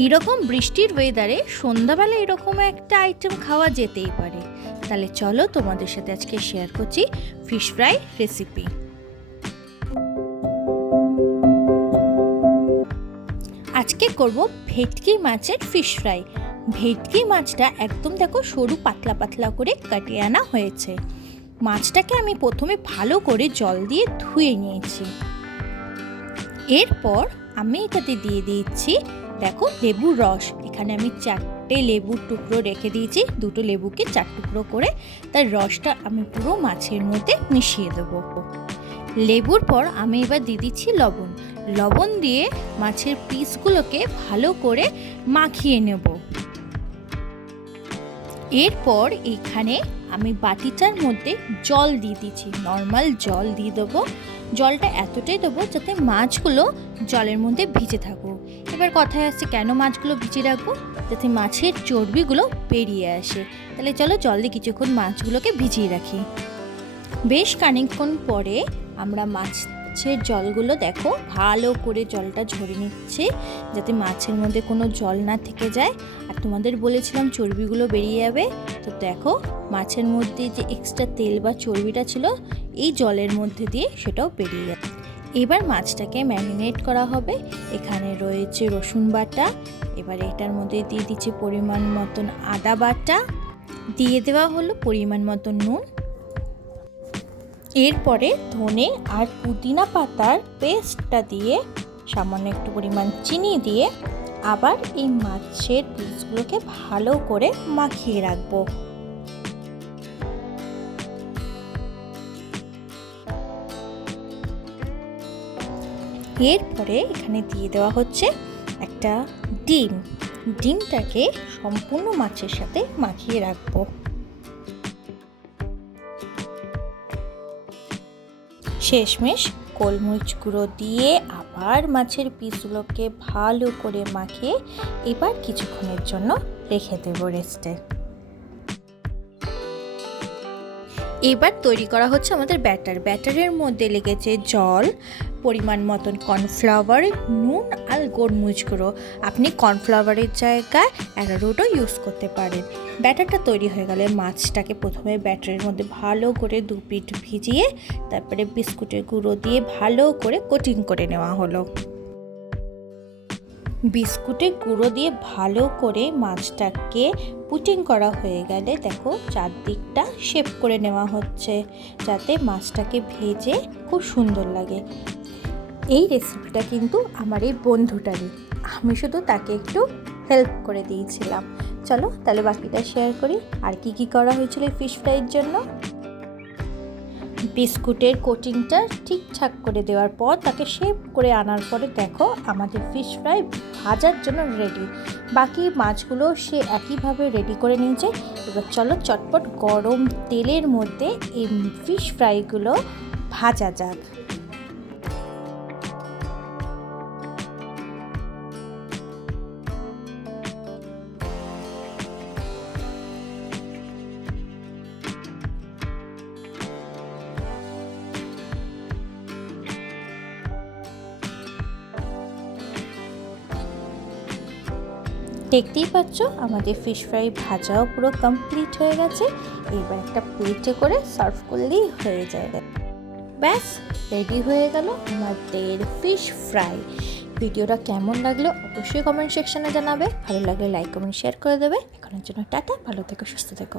এইরকম বৃষ্টির ওয়েদারে সন্ধ্যাবেলা এরকম একটা আইটেম খাওয়া যেতেই পারে। তাহলে চলো তোমাদের সাথে আজকে শেয়ার করছি ফিশ ফ্রাই রেসিপি। আজকে করব ভেটকি মাছের ফিশ ফ্রাই। ভেটকি মাছটা একদম দেখো সরু পাতলা পাতলা করে কাটিয়ে আনা হয়েছে। মাছটাকে আমি প্রথমে ভালো করে জল দিয়ে ধুয়ে নিয়েছি। এরপর আমি এটাতে দিয়ে দিচ্ছি দেখো লেবুর রস। এখানে আমি 4টে লেবুর টুকরো রেখে দিয়েছি, 2টো লেবুকে 4 টুকরো করে তার রসটা আমি পুরো মাছের মধ্যে মিশিয়ে দেবো। লেবুর পর আমি এবার দিয়ে দিচ্ছি লবণ। লবণ দিয়ে মাছের পিসগুলোকে ভালো করে মাখিয়ে নেব। এরপর এখানে আমি বাটিটার মধ্যে জল দিয়ে দিচ্ছি, নর্মাল জল দিয়ে দেবো। জলটা এতটাই দেবো যাতে মাছগুলো জলের মধ্যে ভিজে থাকুক। এবার কথায় আসছে কেন মাছগুলো ভিজিয়ে রাখবো, যাতে মাছের চর্বিগুলো বেরিয়ে আসে। তাহলে চলো জল দিয়ে কিছুক্ষণ মাছগুলোকে ভিজিয়ে রাখি। বেশ খানিকক্ষণ পরে আমরা মাছের জলগুলো দেখো ভালো করে জলটা ঝরিয়ে নিচ্ছে, যাতে মাছের মধ্যে কোনো জল না থেকে যায়। আর তোমাদের বলেছিলাম চর্বিগুলো বেরিয়ে যাবে, তো দেখো মাছের মধ্যে যে এক্সট্রা তেল বা চর্বিটা ছিল এই জলের মধ্যে দিয়ে সেটাও বেরিয়ে যাবে। এবার মাছটাকে ম্যারিনেট করা হবে। এখানে রয়েছে রসুন বাটা, এবার এটার মধ্যে দিয়ে দিচ্ছি পরিমাণ মতন আদা বাটা, দিয়ে দেওয়া হলো পরিমাণ মতন নুন। এরপরে ধনে আর পুদিনা পাতার পেস্টটা দিয়ে সামান্য একটু পরিমাণ চিনি দিয়ে আবার এই মাছের পিসগুলোকে ভালো করে মাখিয়ে রাখবো। এরপরে এখানে দিয়ে দেওয়া হচ্ছে একটা ডিম। ডিমটাকে সম্পূর্ণ মাছের সাথে মাখিয়ে রাখবো। শেষমেশ গোলমরিচ গুঁড়ো দিয়ে আবার মাছের পিসগুলোকে ভালো করে মাখিয়ে এবার কিছুক্ষণের জন্য রেখে দেবো রেস্টে। এবার তৈরি করা হচ্ছে আমাদের ব্যাটারের মধ্যে লেগেছে জল, পরিমাণ মতন কর্নফ্লাওয়ার, নুন আর গোলমরিচ গুঁড়ো। আপনি কর্নফ্লাওয়ারের জায়গায় অ্যারারুটও ইউজ করতে পারেন। ব্যাটারটা তৈরি হয়ে গেলে মাছটাকে প্রথমে ব্যাটারের মধ্যে ভালো করে 2 পিঠ ভিজিয়ে তারপরে বিস্কুটের গুঁড়ো দিয়ে ভালো করে কোটিং করে নেওয়া হলো। বিস্কুটের গুঁড়ো দিয়ে ভালো করে মাছটাকে পুটিং করা হয়ে গেলে দেখো চারদিকটা শেপ করে নেওয়া হচ্ছে, যাতে মাছটাকে ভেজে খুব সুন্দর লাগে। এই রেসিপিটা কিন্তু আমার এই বন্ধুটারই, আমি শুধু তাকে একটু হেল্প করে দিয়েছিলাম। চলো তাহলে বাকিটা শেয়ার করি। আর কি করা হয়েছিল এই ফিশ ফ্রাইয়ের জন্য। বিস্কুটের কোটিংটা ঠিকঠাক করে দেওয়ার পর তাকে শেপ করে আনার পরে দেখো আমাদের ফিশ ফ্রাই ভাজার জন্য রেডি। বাকি মাছগুলো সে একইভাবে রেডি করে নিয়েছে। এবার চলো চটপট গরম তেলের মধ্যে এই ফিশ ফ্রাইগুলো ভাজা যাক। দেখতেই পাচ্ছ আমাদের ফিশ ফ্রাই ভাজাও পুরো কমপ্লিট হয়ে গেছে। এবার একটা প্লেটে করে সার্ভ করলেই হয়ে যাবে। ব্যাস রেডি হয়ে গেল আমাদের ফিশ ফ্রাই। ভিডিওটা কেমন লাগলো অবশ্যই কমেন্ট সেকশনে জানাবে। ভালো লাগলে লাইক কমেন্ট শেয়ার করে দেবে। এখনের জন্য টাটা, ভালো থেকো, সুস্থ থেকো।